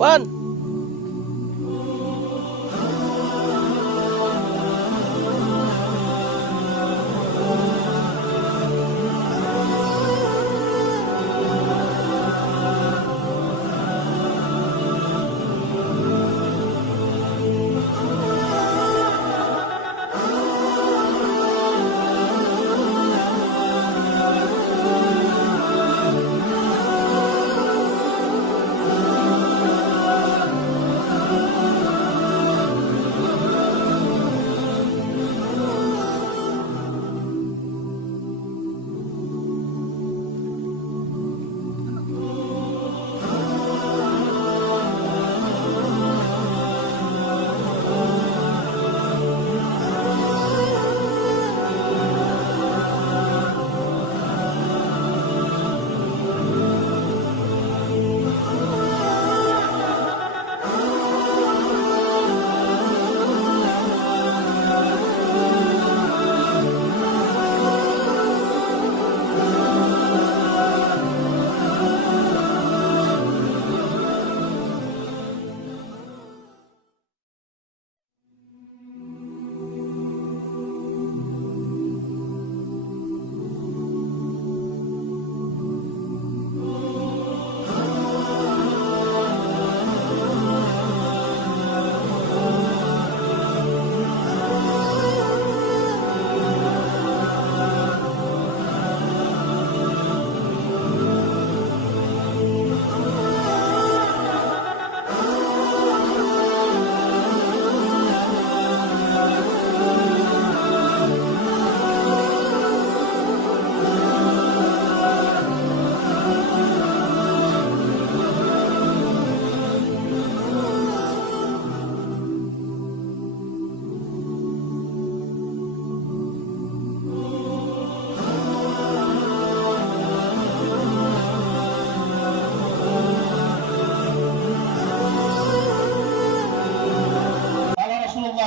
Wan.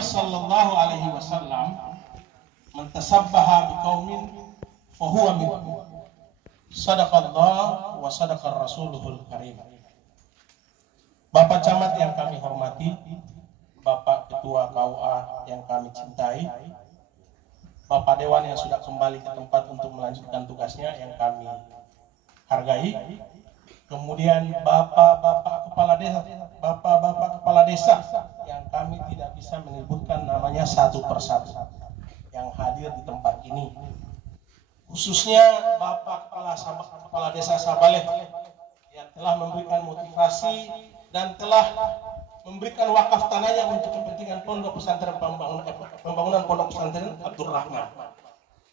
Sallallahu alaihi wasallam mentasabbaha biqaumin fahuwa minhum. Sadaqallah wa sadaqar rasuluhul karim. Bapak Camat yang kami hormati, Bapak Ketua KUA yang kami cintai, Bapak Dewan yang sudah kembali ke tempat untuk melanjutkan tugasnya yang kami hargai, kemudian Bapak-bapak kepala desa yang kami tidak bisa menyebutkan namanya satu persatu yang hadir di tempat ini, khususnya Bapak Kepala Desa Sabaleh yang telah memberikan motivasi dan telah memberikan wakaf tanahnya untuk kepentingan pondok pesantren pembangunan pondok pesantren Abdul Rahman.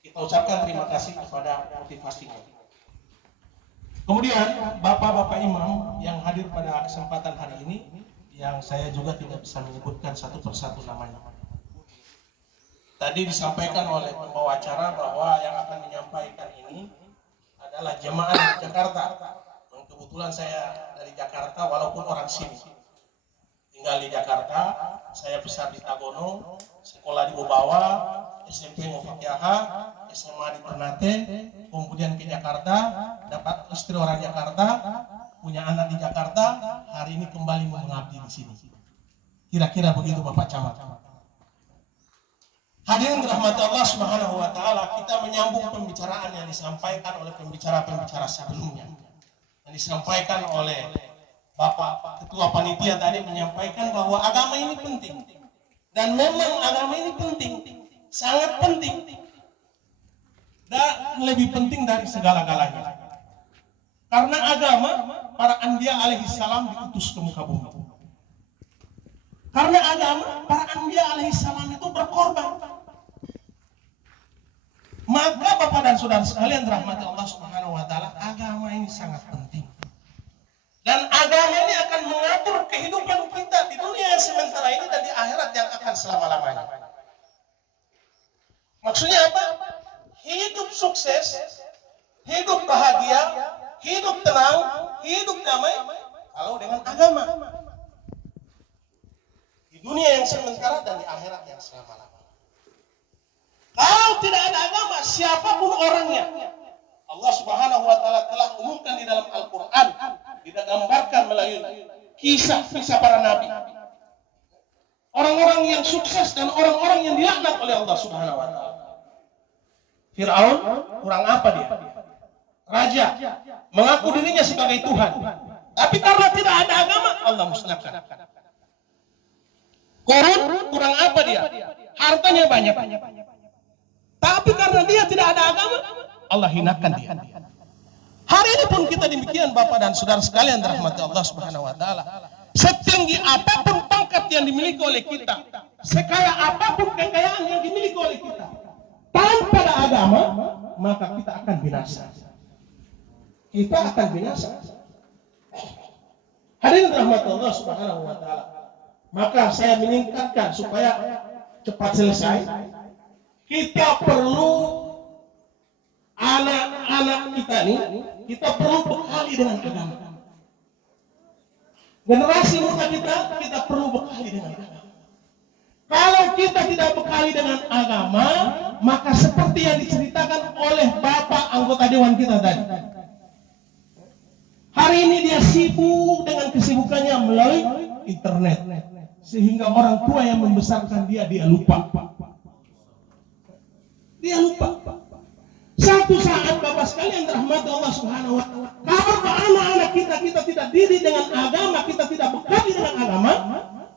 Kita ucapkan terima kasih kepada motivasinya. Kemudian Bapak-bapak Imam yang hadir pada kesempatan hari ini, yang saya juga tidak bisa menyebutkan satu persatu namanya. Tadi disampaikan oleh pembawa acara bahwa yang akan menyampaikan ini adalah jemaah dari Jakarta. Dan kebetulan saya dari Jakarta walaupun orang sini. Tinggal di Jakarta, saya besar di Tagono, sekolah di Bobawa, SMP Mufakiyaha, SMA di Ternate, kemudian ke Jakarta, dapat istri orang Jakarta, punya anak di Jakarta, hari ini kembali mengabdi di sini. Kira-kira begitu Bapak Camat. Hadirin dirahmati Allah Subhanahu wa taala, kita menyambung pembicaraan yang disampaikan oleh pembicara-pembicara sebelumnya. Yang disampaikan oleh Bapak Ketua Panitia tadi menyampaikan bahwa agama ini penting. Dan memang agama ini penting, sangat penting. Dan lebih penting dari segala-galanya. Karena agama, para anbiya alaihi salam diutus ke muka bumi. Karena agama, para anbiya alaihi salam itu berkorban. Maka Bapak dan Saudara sekalian dirahmati Allah Subhanahu wa taala, agama ini sangat penting. Dan agama ini akan mengatur kehidupan kita di dunia yang sementara ini dan di akhirat yang akan selama-lamanya. Maksudnya apa? Hidup sukses, hidup bahagia, hidup tenang, hidup damai kalau dengan agama. Di dunia yang sementara dan di akhirat yang selama-lamanya. Kalau tidak ada agama, siapapun orangnya, Allah Subhanahu wa taala telah umumkan di dalam Al-Qur'an, digambarkan melalui kisah-kisah para nabi. Orang-orang yang sukses dan orang-orang yang dilaknat oleh Allah Subhanahu wa taala. Fir'aun kurang apa dia? Raja, mengaku dirinya sebagai Tuhan. Tapi karena tidak ada agama, Allah musnahkan. Korun kurang apa dia? Hartanya banyak. Tapi karena dia tidak ada agama, Allah hinakan dia. Hari ini pun kita demikian Bapak dan Saudara sekalian dirahmati Allah Subhanahu wa taala. Setinggi apapun pangkat yang dimiliki oleh kita, sekaya apapun kekayaan yang dimiliki oleh kita, tanpa ada agama, maka kita akan binasa. Kita akan binasa. Hadirin rahmat Allah Subhanahu wa taala. Maka saya meningkatkan supaya cepat selesai. Kita perlu anak-anak kita ini, kita perlu bekali dengan agama. Generasi muda kita perlu bekali dengan agama. Kalau kita tidak bekali dengan agama, maka seperti yang diceritakan oleh Bapak anggota Dewan kita tadi. Hari ini dia sibuk dengan kesibukannya melalui internet. Sehingga orang tua yang membesarkan dia lupa. Dia lupa. Satu saat Bapak sekalian dirahmati Allah Subhanahu wa taala, kalau anak-anak kita tidak didik dengan agama, kita tidak bekali dengan agama,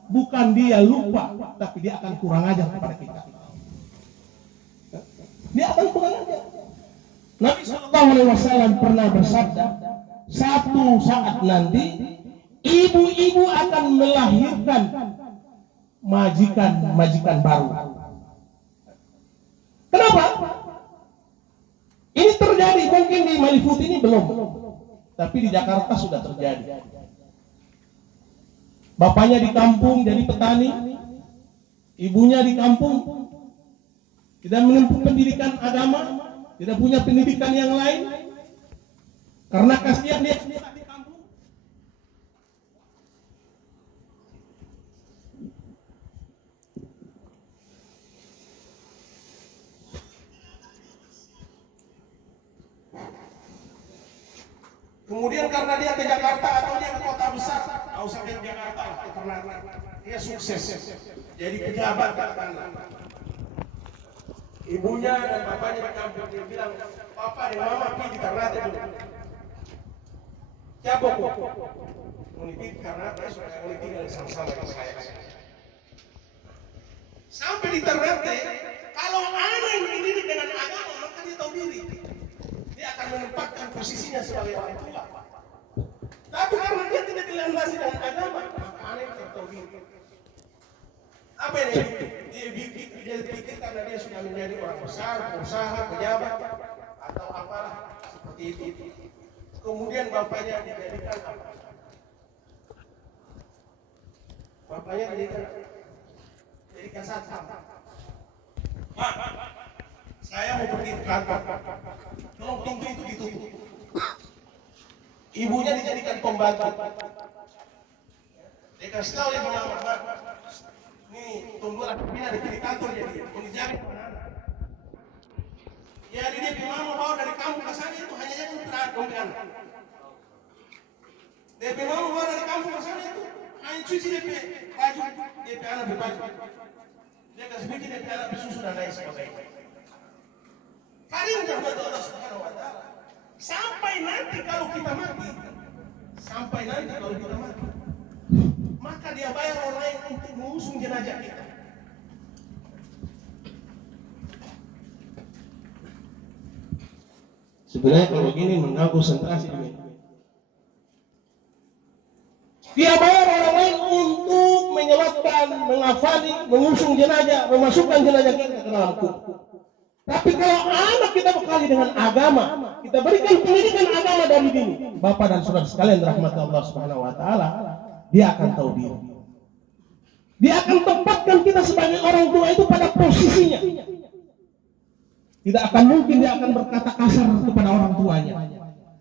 bukan dia lupa, tapi dia akan kurang ajar kepada kita. Dia akan kurang ajar. Nabi sallallahu alaihi wasallam pernah bersabda, satu saat nanti ibu-ibu akan melahirkan majikan baru. Kenapa? Ini terjadi, mungkin di Malifut ini belum, tapi di Jakarta sudah terjadi. Bapaknya di kampung jadi petani, ibunya di kampung tidak menempuh pendidikan agama, tidak punya pendidikan yang lain, karena kasihan dia di kampung. Kemudian karena dia ke Jakarta atau dia ke kota besar, nggak usah ke Jakarta, karena dia sukses jadi pejabat katakanlah. Ibunya dan bapaknya di kampung, dia bilang, papa dan mama pergi di Ternate dulu. Siapa kok? Meniti Ternate, supaya meniti dengan sama-sama dengan saya. Sampai di Ternate, kalau anak yang dididik dengan agama, maka dia tahu diri. Dia akan menempatkan posisinya sebagai orang tua. Tapi karena dia tidak dilandasi dengan agama, maka anak tidak tahu diri. Apa yang dia pikir karena dia sudah menjadi orang besar, pengusaha, pejabat, atau apalah seperti itu. Kemudian bapaknya dijadikan apa? Bapaknya dijadikan satpam. Saya mau pergi ke kantor. Tolong pintu itu ditutup. Ibunya dijadikan pembantu. Dia kasih tahu dia mama, nih tunggulah pindah di kantor jadi ini jangan anak. Jadi dia mama bawa dari kampung ke sana itu hanya jadi untuk dia mama bawa dari kampung ke sana itu hanya cuci dia baju, dia anak berbaju. Dia kasih bikin dia anak bersusu dan lain sebagainya. Kalian rahmat Allah Subhanahu wa taala. Sampai nanti kalau kita mati, maka dia bayar orang lain untuk mengusung jenazah kita. Sebenarnya kalau begini mengganggu konsentrasi ini. Dia bayar orang lain untuk menyelatkan, menghafali, mengusung jenazah, memasukkan jenazah kita ke dalam kubur. Tapi kalau anak kita bekali dengan agama, kita berikan pendidikan agama dari dini, Bapak dan Saudara sekalian rahmat Allah Subhanahu wa taala, dia akan tahu diri. Dia akan tempatkan kita sebagai orang tua itu pada posisinya. Tidak akan mungkin dia akan berkata kasar kepada orang tuanya.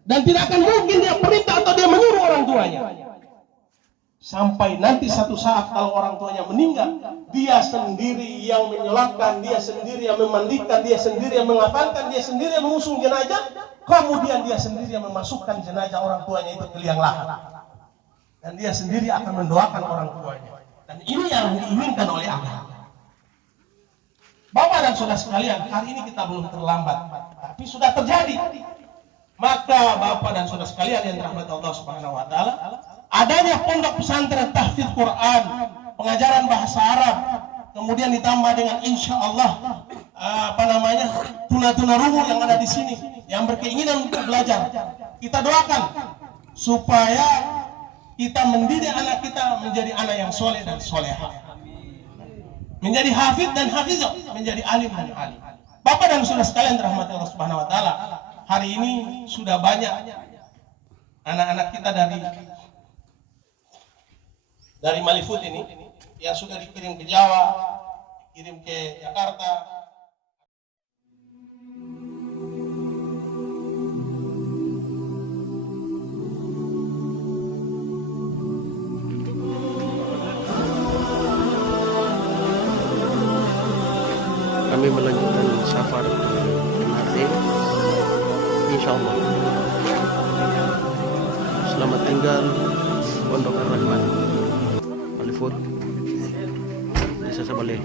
Dan tidak akan mungkin dia perintah atau dia menyuruh orang tuanya. Sampai nanti satu saat kalau orang tuanya meninggal, dia sendiri yang menyolatkan, dia sendiri yang memandikan, dia sendiri yang menghafalkan, dia sendiri yang mengusung jenazah, kemudian dia sendiri yang memasukkan jenazah orang tuanya itu ke liang lahat. Dan dia sendiri akan mendoakan orang tuanya. Dan ini yang diinginkan oleh Allah. Bapak dan saudara sekalian, hari ini kita belum terlambat, tapi sudah terjadi. Maka Bapak dan saudara sekalian yang dirahmati Allah Subhanahu wa taala, adanya pondok pesantren tahfidz Quran, pengajaran bahasa Arab, kemudian ditambah dengan insya Allah tuna-tuna rungu yang ada di sini yang berkeinginan untuk belajar. Kita doakan supaya kita mendidik anak kita menjadi anak yang soleh dan soleha, menjadi hafid dan hafizah, menjadi alim dan alim. Bapak dan saudara sekalian dirahmati Allah Subhanahu wa taala, hari ini sudah banyak anak-anak kita dari Malifut ini yang sudah dikirim ke Jawa, kirim ke Jakarta. Kami melanjutkan safar MRT, insya Allah. Selamat tinggal Pondok Ar-Rahman, Malifut, Desa Sabale.